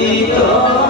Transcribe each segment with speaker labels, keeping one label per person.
Speaker 1: Senhor.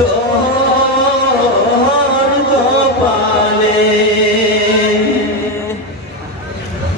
Speaker 1: Oh.